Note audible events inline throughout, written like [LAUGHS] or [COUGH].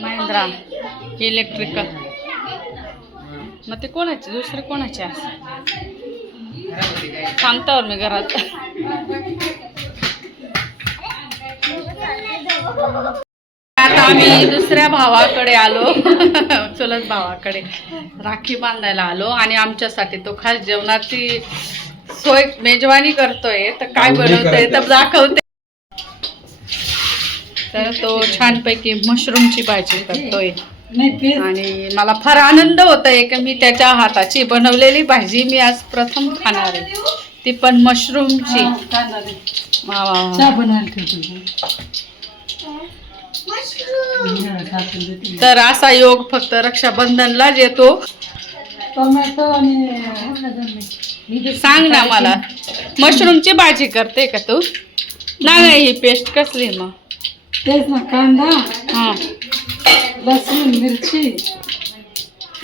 Mahindra. Electrical मग ते कोणाचे? दुसरे कोणाचे असं? थांबतावर मी घरात. आता आम्ही दुसऱ्या भावाकडे आलो. चुलत भावाकडे. राखी बांधायला आलो आणि आमच्यासाठी तो खास जेवणाची सोय मेजवानी करतोय. तर काय बनवतोय? तर दाखवते. तर तो छानपैकी मशरूमची भाजी करतोय. आणि मला फार आनंद होत आहे की मी त्याच्या हाताची बनवलेली भाजी मी आज प्रथम खाणार आहे. ती पण मशरूमची. तर असा योग फक्त रक्षाबंधनलाच येतो सांग ना मला. [LAUGHS] मशरूमची भाजी करते का तू? नाही ही पेस्ट कसली मग? तेच ना कांदा. हा. लसूण मिरची.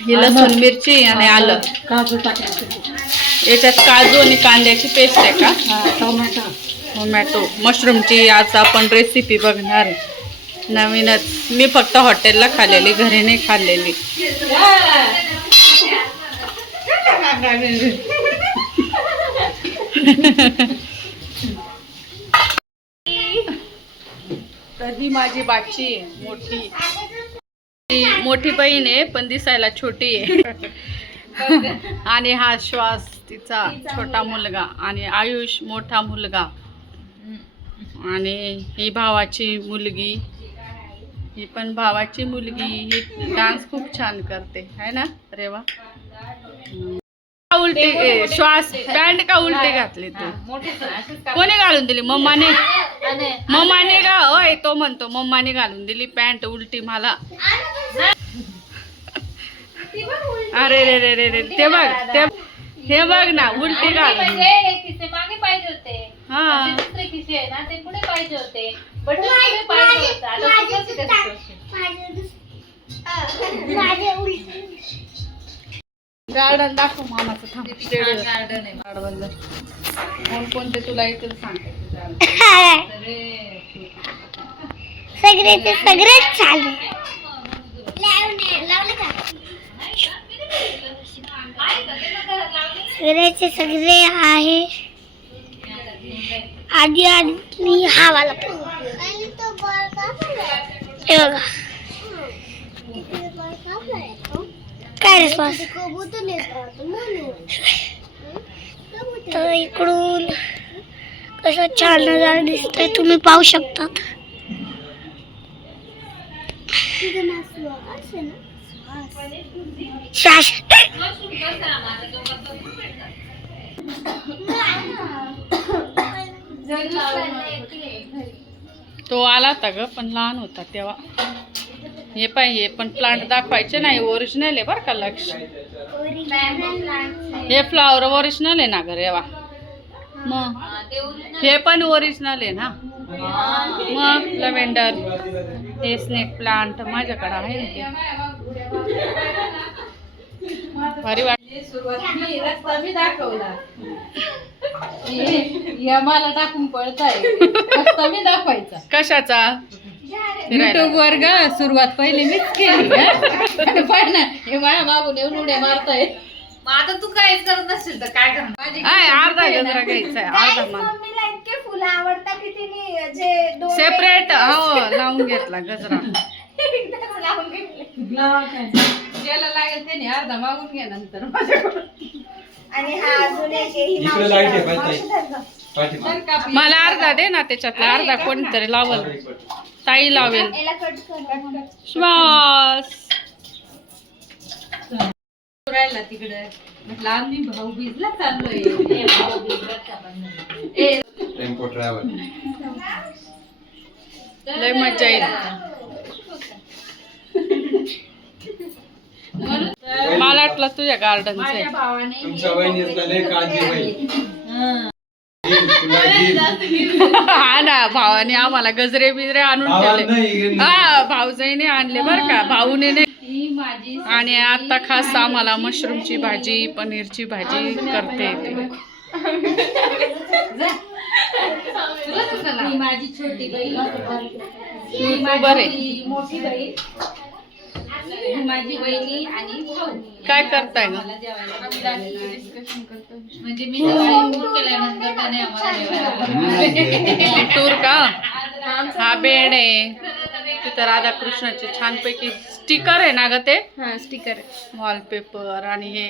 ही लसूण मिरची आणि आलं. काजू टाकायचे. याच्यात काजू आणि कांद्याची पेस्ट आहे का? हा टोमॅटो. टोमॅटो. मशरूमची आज आपण रेसिपी बघणार आहे. नवीनच. मी फक्त हॉटेलला खाल्लेली घरी नाही खाल्लेली [LAUGHS] तर ही माझी बाची आहे मोठी. मोठी बहीण आहे पण दिसायला छोटी आहे. आणि हा श्वास तिचा छोटा मुलगा आणि आयुष मोठा मुलगा. आणि ही भावाची मुलगी. ही पण भावाची मुलगी. ही डान्स खूप छान करते. है ना रेवा? उलटी? श्वास पॅन्ट का उलटी घातली तू? कोणी घालून दिली? मम्माने? मम्माने का? होय तो म्हणतो मम्माने घालून दिली पॅन्ट उलटी मला. अरे रे रे रे रे. ते बघ ते हे बघ ना उलटी घालून. म्हणजे मागे पाहिजे होते. हा. ते दुसरे खिसे आहे ना ते पुढे पाहिजे होते. बटन पुढे पाहिजे होते. आता तू कसं करतोस? गार्डन दाखव मामाचं थांब. गार्डन कोण कोणते तुला येतील सांगते? सगळे. सगळेच चालू सगळ्याचे सगळे आहे. आधी आधी हा वाला हे बघा. काय रिस्पॉन्स तर इकडून कसं छान नजारा दिसतंय तुम्ही पाहू शकतात. श्वास तो आला होता ग पण लहान होता तेव्हा. हे पाय हे पण प्लांट दाखवायचे नाही ओरिजिनल आहे बरं का लक्ष. हे फ्लावर ओरिजिनल आहे ना ग रेवा मग? हे पण ओरिजिनल आहे ना? मग लव्हेंडर हे स्नेक प्लांट माझ्याकडे आहे भारी वाट मी रस्ता मी दाखवला. या मला टाकून पळताय. रस्ता मी दाखवायचा. कशाचा? युट्यूब वर ग सुरुवात पहिली मीच केली हं. पण ना हे माझ्या मागून येऊन उड्या मारताय. मग आता तू काहीच करत नसेल तर काय करणार? माझी आहे अर्धा गजरा घ्यायचा आहे अर्धा मान मम्मीला इतके फुलं आवडतात की तिने जे दोन सेपरेट हो लावून घेतला गजरा. एकदाच लावून घेतले. लावा काय. ज्याला लागेल त्याने अर्धा मागून घ्या नंतर माझ्याकडून. आणि हा अजून एक आहे, ही इकडे मावशी लाइट आहे, धर- बाई, मावशी धर गं. मला अर्धा दे ना त्याच्यातला अर्धा कोणीतरी लावल. ताई लावेल. श्वास. राहिला तिकडे. म्हटलं आम्ही भाऊ बीजला चाललोय. टेम्पो ट्रॅव्हल लय मजा येईल. मला वाटलं तुझ्या गार्डनचं आहे. तुमच्या वहिनीचा लय काळजी बाई. हं. ना भावाने आम्हाला गजरे बिजरे आणून ठेवले. हा भाऊजाईने आणले बर का भाऊने नाही. ही माझी आणि आता खास आम्हाला मशरूमची भाजी पनीरची भाजी करते येते. ही माझी छोटी बहीण. मोठी बहीण. काय करताय. म्हणजे मी सकाळी फोन केल्यानंतर त्याने आम्हाला जेवायला टूर का? हा बेड आहे. तिथं राधाकृष्णाचे छानपैकी स्टिकर आहे ना ग ते? हा स्टिकर वॉलपेपर आणि हे.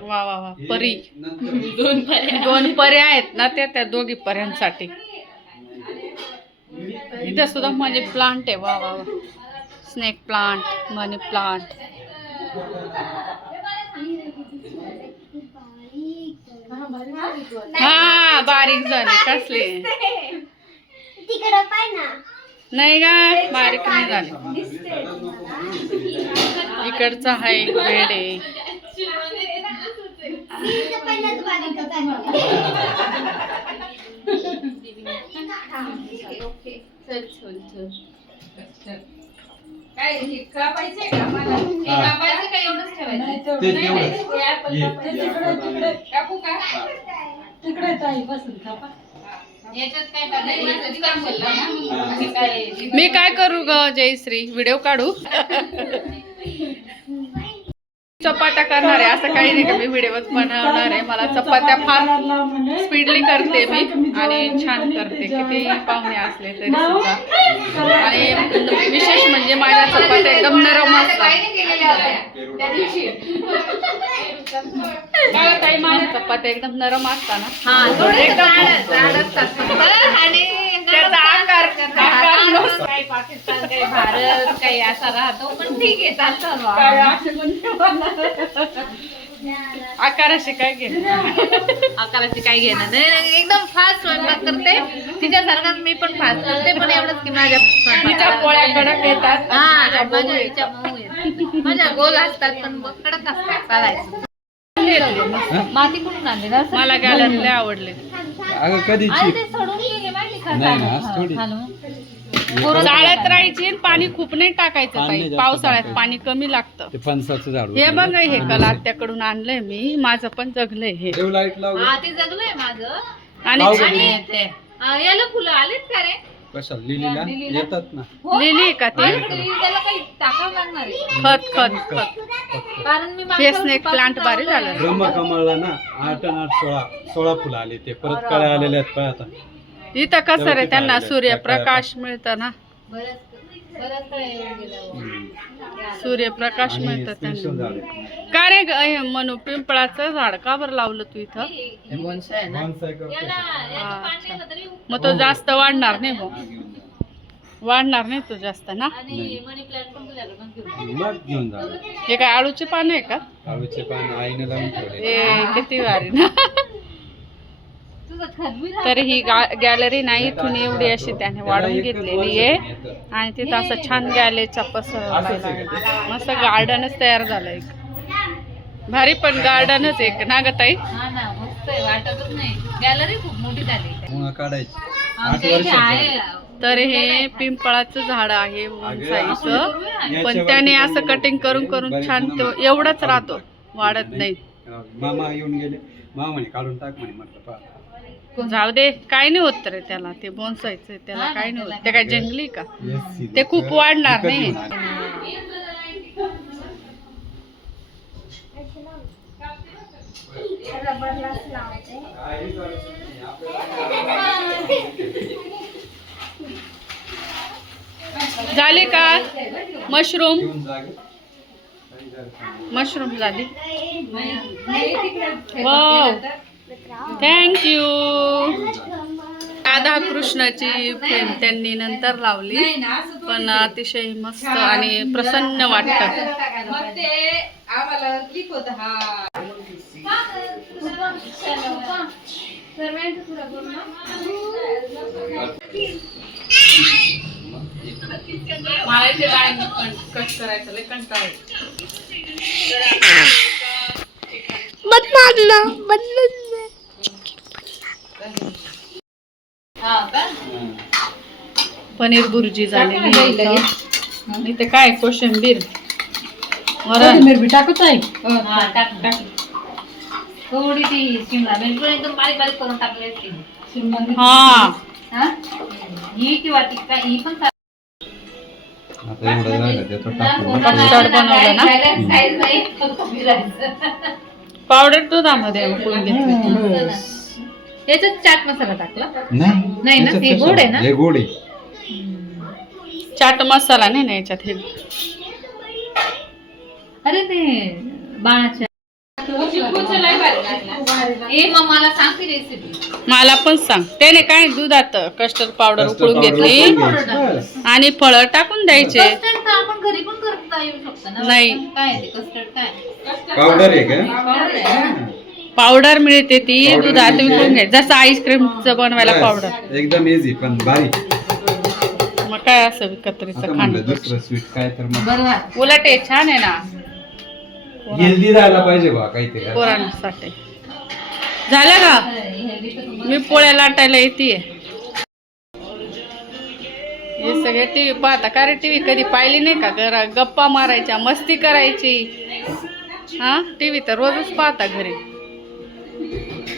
वा वा वा. परी. [LAUGHS] दोन पर्याय दोन पर्याय आहेत ना त्या त्या दोघी पर्यांसाठी इथं सुद्धा मनी प्लांट आहे. वा वा वा. स्नेक प्लांट मनी प्लांट हा? बारीक झाले कसले? तिकडं पाय ना. नाही का? बारीक नाही झाले. इकडचा हा एक बेड आहे. चल चल. चल. काय हे कापायचंय का मला हे हा. कापायचं का एवढंच ठेवायचं ते नाही, नाही, तेवढंच. हे आपण ये. कापायचं. कापू का याच्यात काय टाकायचं? याच्यात काम बोलला ना? हा. हे काय मी काय करू ग जयश्री व्हिडिओ काढू [LAUGHS] चपात्या करणार आहे. असं काही नाही का मी व्हिडिओच बनवणार आहे. मला चपात्या फार स्पीडली करते मी आणि छान करते. किती पाहुणे असले तरी सुद्धा. आणि विशेष म्हणजे माझ्या चपात्या एकदम नरम असतात. माझ्या चपात्या एकदम नरम असताना. हा थोडे एकदम जाड असतात फक्त आणि त्याचा आकार. काही पाकिस्तान काही भारत काही असा राहतो पण ठीक आहे चालतं. आकाराशी काय घे आकाराची काही घेणं? नाही एकदम फास्ट स्वयंपाक करते. तिच्यासारखाच मी पण फास्ट करते पण एवढंच की माझ्या तिच्या पोळ्या कडक येतात. हा माझ्या गोल असतात पण मग कडक असतात चालायचं. माती कुठून आणली? ना असं? मला गॅलरीला आवडले. अगं कधीची? अरे ते सोडून गेले माहिती का नाही ना, खालून. असं थोडी. खालून. चाळत राहायची पाणी खूप नाही टाकायचं ताई. पावसाळ्यात. पाणी कमी लागतं. ते फणसाचं झाड हे. बघ हे कला आत्याकडून आणलंय मी. माझं पण जगलंय हे. लाइट लाव. हा ते जगलंय माझं. आणि याला फुलं आलेत का रे? कशा लिलीला? लिलीला? येतात ना. हो? लिहिली का ती? माझ्याकडे लिली? त्याला काही टाकावं लागणार आहे. खत खत खत. कारण मी हे मागच्या स्नेक वर्षीपासून प्लांट लावलंय. झालं. ब्रह्मकमळला ना आठ आणि आठ सोळा सोळा फुलं आले ते. परत कळ्या आलेल्या आहेत पाय आता. इथं कसं रे त्यांना. सूर्यप्रकाश मिळतं ना. सूर्यप्रकाश मिळतं त्यांना. का रे ग, हे मनू पिंपळाचं झाड का बरं लावलं तू इथं हा, अच्छा. मग तो जास्त वाढणार नाही भाऊ हा. वाढणार नाही तो जास्त ना आणि मनी प्लांट पण तुझ्याकडून घेऊन ये. मग घेऊन जा हे काय आळूचे पान आहे का आळूचे पान आईने लावून ठेवले हे किती भारी ना तर ही का? गॅलरी नाही इथून एवढी अशी त्याने वाढवून घेतलेली आहे. आणि तिथं असं छान गॅलरीचा पसरला मस्त गार्डनच तयार झालं एक. भारी पण गार्डनच एक ना ग ताई? हा वाटतच नाही. गॅलरी खूप मोठी झाली. तर हे पिंपळाचं झाड आहे उंचाईचं पण त्याने असं कटिंग करून करून छान तो एवढाच राहतो. वाढत नाही. मामा येऊन गेले. मामा म्हणे काढून टाक म्हणे म्हटलं पा जाऊ दे काय नाही होत रे त्याला. ते बोनसायचं त्याला हा काय नाही होत. ते काय जंगली का? ते खूप वाढणार नाही. झाले का? मशरूम. मशरूम झाली. थँक्यू राधा कृष्णाची फ्रेम त्यांनी नंतर लावली. पण. अतिशय मस्त आणि प्रसन्न वाटतं. मग ते आम्हाला क्लिक होत हा. मला इथे लाईन कट करायचं लय कंटाळा. हा का हं. पनीर बुर्जी झालेली आहे इथं. काय कोशिंबीर? वरण. हा टाक टाक. थोडी ती शिमला मिरची पण एकदम बारीक बारीक करून टाकली असती. हा. हा? ही किंवा ती काय ही पण फिरायचं. पावडर दुधामध्ये उकळून घेतली. याच्यात चाट मसाला टाकला? नाही नाही ना, हे गोड आहे ना? हे गोड आहे. चाट मसाला नाही ना याच्यात हे? अरे ते बाळाच्या ए मग मला सांगते रेसिपी मला पण सांग. त्याने काय दुधात कस्टर्ड पावडर Custard उकळून powder घेतली? उकळून घ्यायची. बस. आणि फळं टाकून द्यायचे. कस्टर्ड तर आपण घरी पण करता येऊ शकतो ना? नाही. काय आहे ते? कस्टर्ड काय पावडर आहे का? पावडर आहे. पावडर मिळते ती Powder दुधात मिळते. विकून घ्यायची. जसं आईस्क्रीमचं बनवायला बस. पावडर एकदम इझी पण बारीक. मग काय असं आता विकत्रीचं म्हणलं खाणं दुसरं स्वीट काय तर मग. बरोबर उलट हे छान आहे ना. हेल्दी राहायला पाहिजे बा काहीतरी. पोरांसाठी. झालं का? मी पोळ्या लाटायला येते हे सगळे टीव्ही पाहता. का रे टीव्ही कधी पाहिली नाही का? घरा गप्पा मारायच्या मस्ती करायची. हा? टीव्ही तर रोजच पाहता घरी.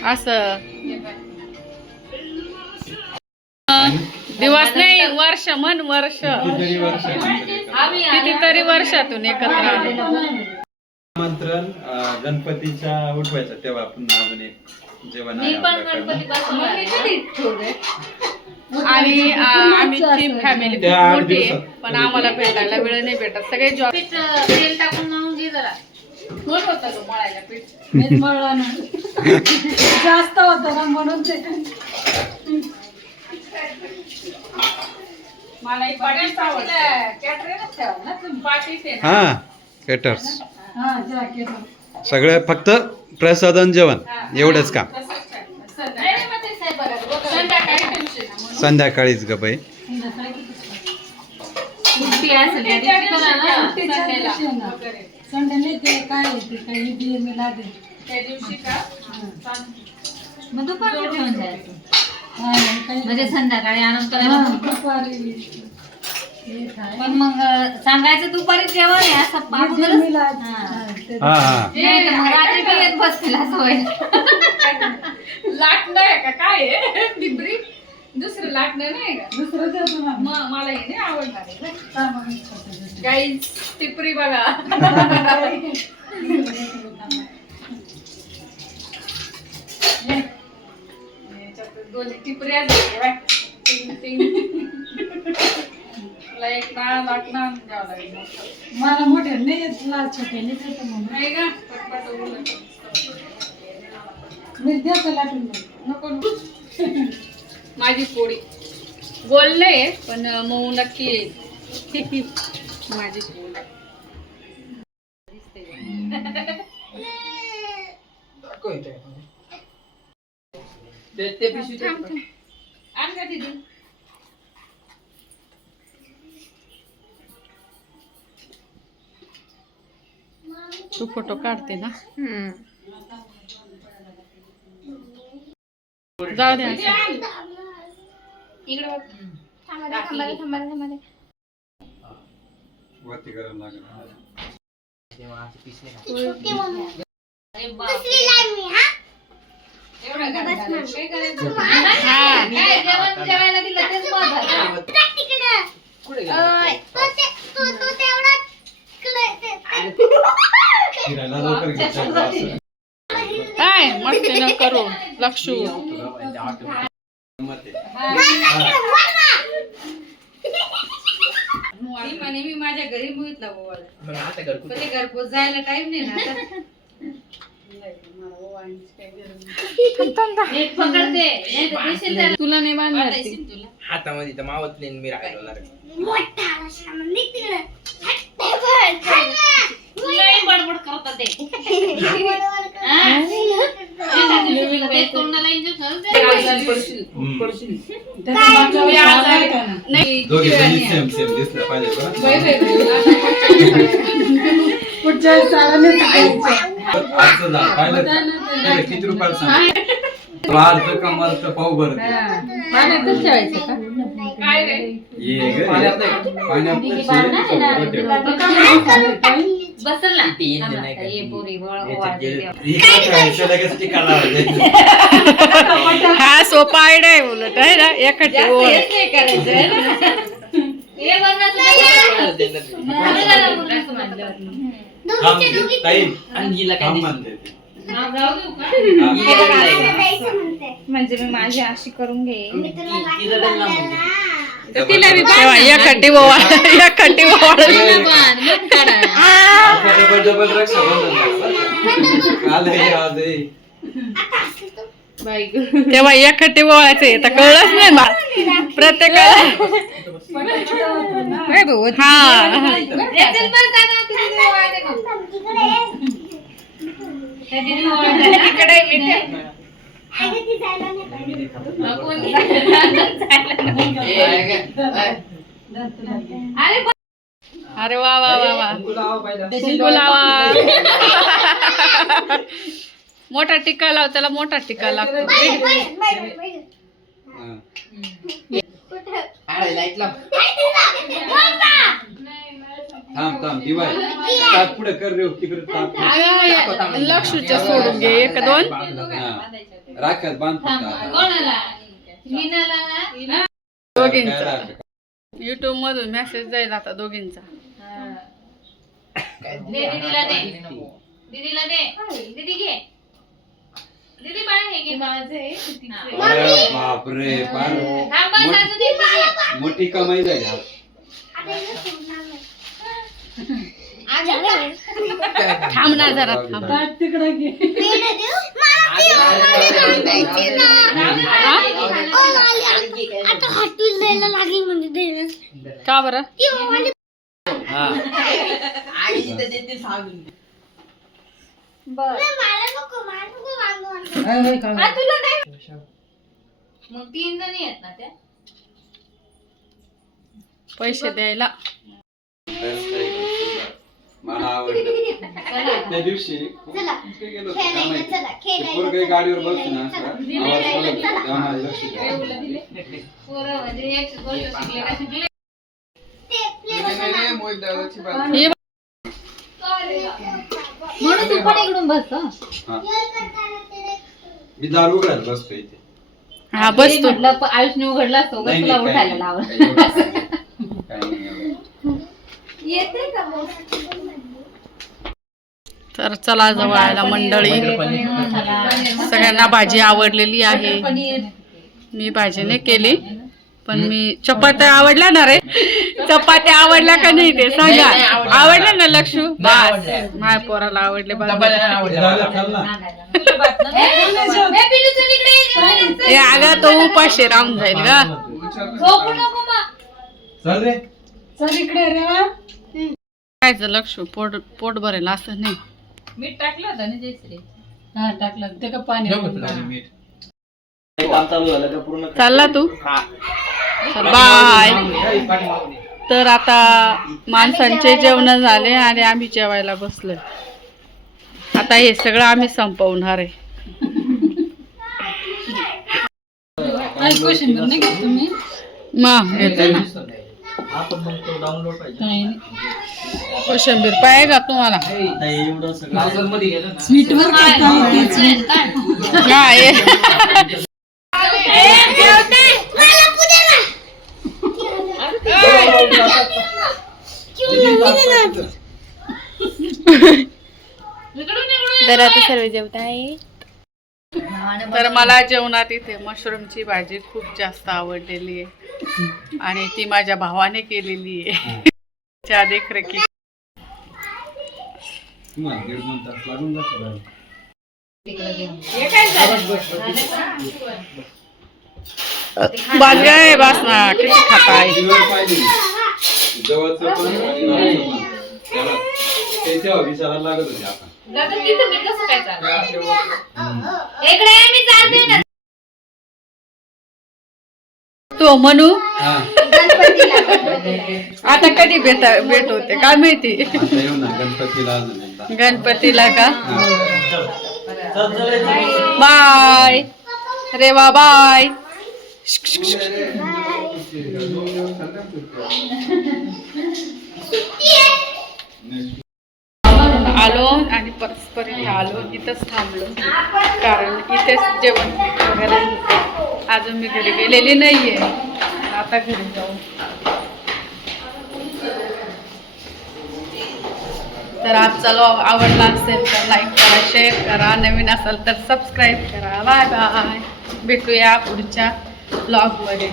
असं. दिवस नाही वर्ष मन वर्ष. कितीतरी वर्ष. कितीतरी वर्षातून एकत्र आमंत्रण गणपतीच्या उठवायचं तेव्हा आपण अजून एक जेवण आणि आम्ही फॅमिली मोठी आहे. पण आम्हाला भेटायला वेळ नाही भेटत. सगळे जॉब तेल टाकून घे जरा. [LAUGHS] जास्त होतं ना म्हणून ते. मला एक आवडतं. हा केटर्स हा सगळं फक्त प्रसादन जेवण. एवढंच म्हणून. संध्याकाळीच ग बाई. का? मग दुपारचं म्हणजे संध्याकाळी करायला काय पण मग सांगायचं दुपारी जेवण आहे असं अगोदरच- मी लाग- हा. हा, ते- हा हा. नाही तर मग रात्री बसतील असं होईल. लाटणं आहे का? काय आहे? डिबरी दुसरं लाटणं नाही का? मला हे नाही आवडणार. गाईज टिपरी बघा. [LAUGHS] [LAUGHS] दोन्ही टिपऱ्या. तुला एक ना लाटणं द्यावं लागेल. मला मोठे नाही येत लाल छोटे नाही येत म्हणून नाही का पटपट उलट. मी देतो लाटून मग. नको. माझी पोळी गोल नाही पण मऊ नक्की येईल माझी पोळी थांब, थांब. आण का दीदी. तू फोटो काढते ना? जाऊ दे. असं. इकडे बघ. थांबा थांबा थांबा थांबा वरती करायला लागेल. छोटी मम्मी. दुसरी लाईन मी काय मस्ती न करू. लक्षू ती म्हणे मी माझ्या घरी मुळीतला बोवायला पण ते घरपोच जायला टाइम नाही ना तुला नाही बांधणार. हातामध्ये तर मावत नाही मी राहिलो बडबड करतात ते. हा? तोंडाला इंजेक्शन. [LAUGHS] पुढच्या आजचं झालं पाहिलं किती रुपयाला सांग. पाण्यातच ठेवायचं का? ये ग, पाण्यात? बसल ना? ये पोरी लगेच टिका लावायची. [LAUGHS] हा सोपा आयडिया आहे उलट आहे ना? एखादी ओळ. बनवायचं देणार थांब, ताई आणि हिला काय थांब दिसत म्हणते ती. नाव जाऊ देऊ का? द्यायचं म्हणते म्हणजे मी माझी अशी करून घे मी तुला ती- राखी तिला त्यांना बांधायला ना. तर तिला बी तेव्हा या खट्टी बोवा या खट्टी बोवा तिला बाँध, मग काढा. आता डबल डबल रक्षाबंधन लागलं. काल हे आज हे. बाई गं. तेव्हा या खट्टी बोवायचे तर कळलंच नाही बा प्रत्येकाला. हा. अरे वा वा वा वा. लावा [LAUGHS] मोठा टिक्का लाव त्याला मोठा टिक्का लागतो. हा. लक्षूच्या सोडून घे एक दोन. हा. राख्यात बांध? दोघींचा. युट्यूब मधून मेसेज जाईल आता दोघींचा. दीदीला दे. दीदीला दे. दीदी घे. दीदी बाळा हे घे माझे अरे बापरे फार थांब बस मोठ- अजून एक घे. मोठी कमाई झाली आज. आता हिला सोडणार नाही. आज आलं. थांब ना जरा थांब ते. आता हॉटेल द्यायला लागली म्हणजे. का बरं ती ओवाळी हा. आई इथं देते सांगून दे. हा, तुला मग तीन जणी आहेत ना त्या. पैसे द्यायला. मला आवडलं. त्या दिवशी चला. कुठे गेलो होतो खेळायला काय माहिती? चला, ते खेळायला पोरगं चला, गाडीवर बसून खेळायला असं चला. आवाज करत होतं. तेव्हा माझं लक्ष गेलं. पोरं म्हणजे एक गोष्ट शिकले का शिकले. ते play म्हणून तू पण इकडून बस हं. हा. मी दारू बसतो इथे हा बस तू म्हटलं प- आयुषने उघडला असतो नाही, तुला नाही, उठायला काही लावलं नाही. काही एवढं काही नाही एवढं. येते का मग? तर चला जवळायला मंडळी सगळ्यांना भाजी आवडलेली आहे मी भाजी नाही केली पण मी चपात्या आवडल्या ना रे? चपात्या आवडल्या का नाही ते सांगा. आवडल्या. ना लक्षू बस. माझ्या पोराला आवडले. ए अगं तो उपाशी राहून जाईल का झोपू नको मग. चल रे. खायचं लक्ष पोट पोट भरेल असं नाही. मीठ टाकलं होतं ना जयश्री? हा टाकलं. ते का पाणी चालला तू? बाय. तर आता माणसांचे जेवण झाले आणि आम्ही जेवायला बसलोय आता हे सगळं आम्ही संपवणार आहे. काय मग घेते ना. कोशिंबीर पाहिजे का तुम्हाला ब्राउझरमध्ये [LAUGHS] [LAUGHS] गेलं ना मीठ वर करता येते. हा, ये. मला पुढे ना. तर आता सर्व जेवत आहे तर मला जेवणात इथे मशरूमची भाजी खूप जास्त आवडलेली आहे. आणि ती माझ्या भावाने केलेली आहे. त्या देखरेखी. भाजी आहे बास ना किती खाताय? त्याला त्याच्या विचारायला लागत होते आपण दादा तिथं मी कसं काय चाललं इकडे ये, मी चालते ना. तो म्हणू हा. आता कधी भेट भेट होते काय माहिती? आता येऊ ना गणपतीला अजून एकदा. गणपतीला का? हा. बाय. रेवा बाय. आणि आलो इथंच थांबलो. कारण इथेच जेवण वगैरे अजून मी घरी गेलेली नाही आहे आता घरी जाऊ. तर आजचा लॉग आवडला असेल तर लाईक करा शेअर करा. नवीन असेल तर सबस्क्राईब करा. बाय बाय भेटूया पुढच्या ब्लॉगमध्ये